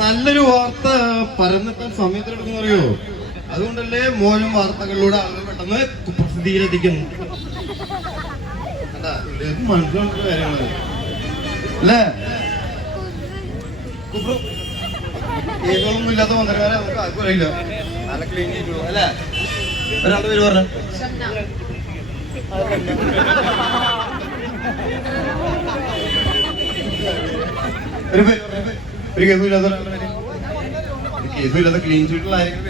നല്ലൊരു വാർത്ത പരന്നെത്താൻ സമയത്തിനെടുക്കുന്ന അറിയോ? അതുകൊണ്ടല്ലേ മോനും വാർത്തകളിലൂടെ ആളുകൾ പെട്ടെന്ന് പ്രസിദ്ധീകരിക്കുന്നു മനസ്സിലാവുന്ന കാര്യങ്ങൾ. അല്ലേ? ഇല്ലാത്ത മന്ത്രിമാരെ നമുക്ക് അറിയില്ല. നല്ല ക്ലീൻ ചെയ്തു അല്ലേ? ഒരാളുടെ പേര് പറഞ്ഞു? ഒരു പേര് പറഞ്ഞേ. ഒരു കേസും ഇല്ലാത്ത ഒരാളുടെ പേര് ഒരു കേസും ഇല്ലാത്ത ക്ലീൻ ചീറ്റുള്ള ആരെങ്കിലും